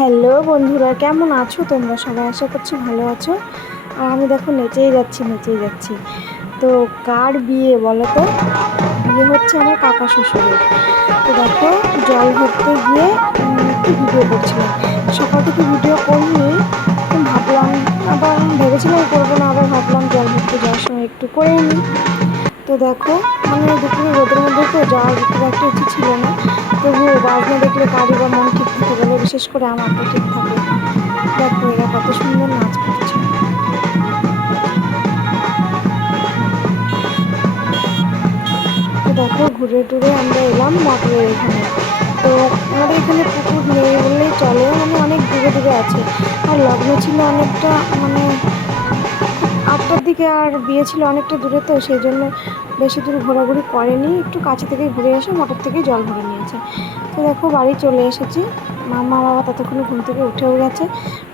Hello বন্ধুরা, কেমন আছো তোমরা? সবাই আশা করছি ভালো আছো। আর আমি দেখো নেচেই যাচ্ছি নেচেই যাচ্ছি। তো কার বিয়ে বলো তো? বিয়ে হচ্ছে আমার কাকা শ্বশুরের। তো দেখো, জল ভরতে গিয়ে একটু ভিডিও করছিলাম। সকাল থেকে ভিডিও করিনি ভাবলাম, আবার ভেবেছিলাম করব না, আবার ভাবলাম জল ভরতে যাওয়ার সময় একটু করে নিই। তো দেখো মানে দুপুরে রোদের মধ্যে তো যাওয়ার খুব একটা ইচ্ছে ছিল না। তবুও বাজনা দেখলে কারি বা মন ঠিক থাকে বলে, বিশেষ করে আমার তো ঠিক থাকে। দেখো এরা কত সুন্দর নাচ করছে। দেখো, ঘুরে টুরে আমরা এলাম মটরের এখানে। তো আমাদের এখানে পুকুর নেই বললেই চলে মানে অনেক দূরে দূরে আছে। আর লগ্ন ছিল অনেকটা মানে আটটার দিকে আর বিয়ে ছিল অনেকটা দূরে তো, সেই জন্য বেশি দূর ঘোরাঘুরি করেনি। একটু কাছে থেকে ঘুরে এসে মোটর থেকে জল ভরে নিয়েছে। তো দেখো, বাড়ি চলে এসেছি। মামা, বাবা ততক্ষণে ঘুম থেকে উঠেও গেছে।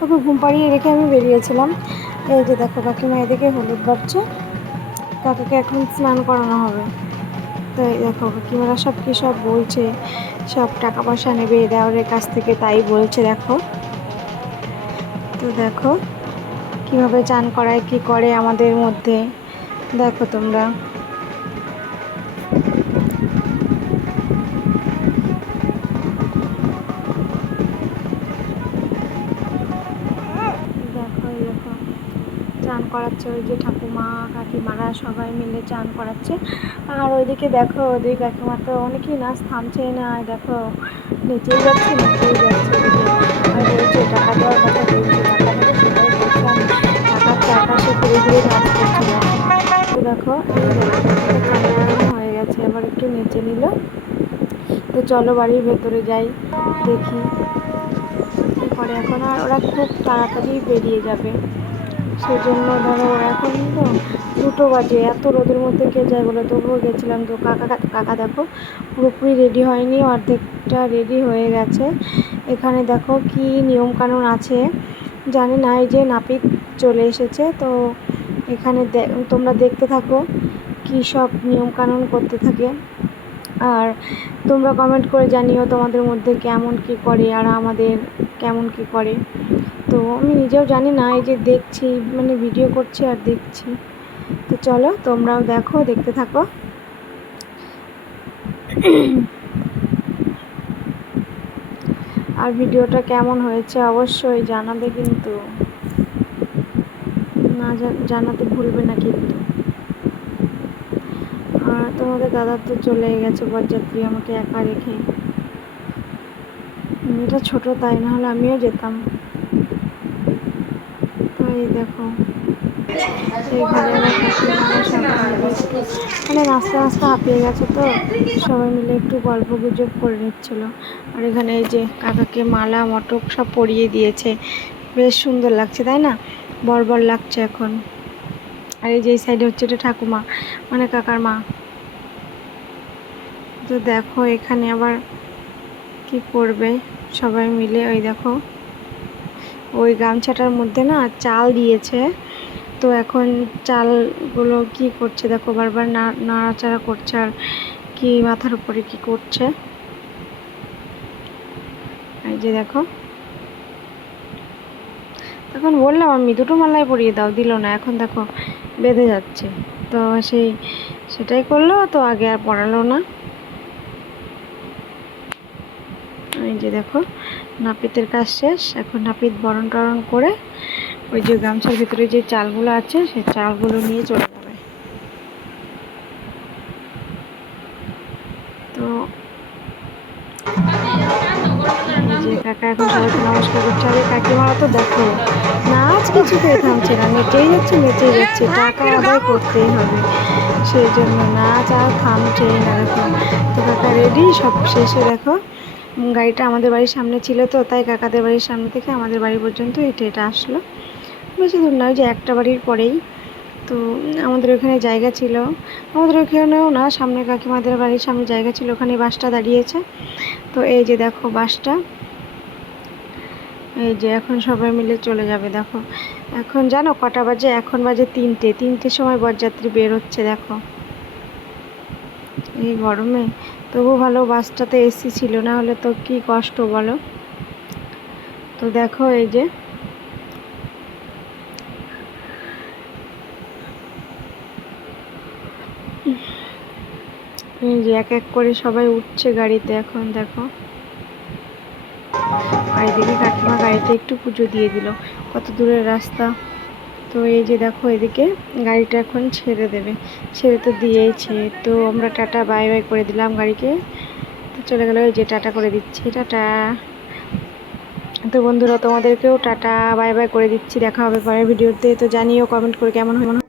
ওকে ঘুম পাড়িয়ে রেখে আমি বেরিয়েছিলাম। এই যে দেখো, কাকিমা এদিকে হলুদ বাড়ছে। কাকাকে এখন স্নান করানো হবে। তো এই দেখো, কাকিমারা সব কী সব বলছে? সব টাকা পয়সা নেবে দেওয়ারের কাছ থেকে তাই বলছে, দেখো। তো দেখো কীভাবে চান করায়, কি করে আমাদের মধ্যে? দেখো তোমরা। চান করাচ্ছে ওই যে ঠাকুমা, কাকিমারা সবাই মিলে চান করাচ্ছে। আর ওইদিকে দেখো ওই কাকিমা তো অনেকেই নাচ থামছেই না। দেখো, নিচেই যাচ্ছে নিচেই যাচ্ছে। দেখো। হয়ে গেছে, এবার একটু নিচে নিল। তো চলো বাড়ির ভেতরে যাই, দেখি। কী করে এখন আর ওরা খুব তাড়াতাড়ি বেরিয়ে যাবে। সেই জন্য ধরো এখন তো দুটো বাজে, এত রোদের মধ্যে কে যায় বলে তবুও গেছিলাম তো, কাকা কাকা দেখো, পুরোপুরি রেডি হয়নি, অর্ধেকটা রেডি হয়ে গেছে। এখানে দেখো কি নিয়ম কানুন আছে, জানি না, এই যে নাপিত চলে এসেছে, তো এখানে তোমরা দেখতে থাকো কী সব নিয়ম কানুন করতে থাকে। আর তোমরা কমেন্ট করে জানিও তোমাদের মধ্যে কেমন কি করে, আর আমাদের কেমন কি করে। তো আমি নিজেও জানি না, এই যে দেখছি মানে ভিডিও করছি আর দেখছি। তো চলো, তোমরাও দেখো, দেখতে থাকো। আর ভিডিওটা কেমন হয়েছে অবশ্যই জানাবে কিন্তু। জানাতে ভুলবে না কিন্তু। আর তোমাদের দাদা তো চলে গেছে, বরযাত্রী আমাকে একা রেখে। মেয়েটা ছোট, তাই না হলে আমিও যেতাম। তো এই দেখো মানে নাস্তা নাস্তা হাঁপিয়ে গেছে তো, সবাই মিলে একটু গল্প গুজব করে নিচ্ছিল। আর এখানে এই যে কাকাকে মালা, মটক সব পরিয়ে দিয়েছে, বেশ সুন্দর লাগছে, তাই না? বর লাগছে এখন। আর এই যে সাইডে হচ্ছে এটা ঠাকুমা মানে কাকার মা। তো দেখো এখানে আবার কি করবে সবাই মিলে, ওই দেখো। ওই গামছাটার মধ্যে না চাল দিয়েছে। তো এখন চালগুলো কি করছে দেখো, বারবার নাড়াচাড়া করছে আর কি মাথার উপরে কি করছে। এই যে দেখো। তখন বললাম, আমি দুটো মালাই পরিয়ে দাও। দিল না, এখন দেখো বেঁধে যাচ্ছে। তো সেই সেটাই করল, তো আগে আর পড়ালো না। এই যে দেখো, নাপিতের কাজ শেষ। এখন নাপিত বরণ টরণ করে ওই যে গামছার ভিতরে যে চালগুলো আছে, সেই চালগুলো নিয়ে চলে যে কাকা এখন সবাইকে নমস্কার করছে। আরে কাকিমারা তো দেখো, নাচ কিছুতেই থামছে না নেচেই যাচ্ছে নেচেই যাচ্ছে, টাকা আদায় করতেই হবে। সেই জন্য নাচ আর থামছেই না, দেখো। তো কাকা রেডি সব শেষে দেখো, গাড়িটা আমাদের বাড়ির সামনে ছিল তো, তাই কাকাদের বাড়ির সামনে থেকে আমাদের বাড়ি পর্যন্ত হেঁটে হেঁটে আসলো। বেশি দূর নয়, যে একটা বাড়ির পরেই। তো আমাদের ওখানে জায়গা ছিল। আমাদের ওখানেও না সামনে কাকিমাদের বাড়ির সামনে জায়গা ছিল, ওখানে বাসটা দাঁড়িয়েছে। তো এই যে দেখো বাসটা এই যে এখন সবাই মিলে চলে যাবে, দেখো। এখন জানো কটা বাজে? এখন বাজে তিনটে। তিনটের সময় বরযাত্রী বের হচ্ছে, দেখো। এই গরমে। তবু ভালো বাসটাতে এসি ছিল, না হলে তো কি কষ্ট বলো? তো দেখো এই যে। এই যে এক এক করে সবাই উঠছে গাড়িতে এখন, দেখো। আর এদিকে কাকিমা গাড়িতে একটু পুজো দিয়ে দিল। কত দূরের রাস্তা। তো এই যে দেখো এদিকে গাড়িটা এখন ছেড়ে দেবে। ছেড়ে তো দিয়েছে তো আমরা টাটা, বাই বাই করে দিলাম গাড়িকে। তো চলে গেলো এই যে টাটা করে দিচ্ছি। টাটা। তো বন্ধুরা, তোমাদেরকেও টাটা, বাই বাই করে দিচ্ছি। দেখা হবে পরের ভিডিওতে। তো জানিও কমেন্ট করে কেমন হয়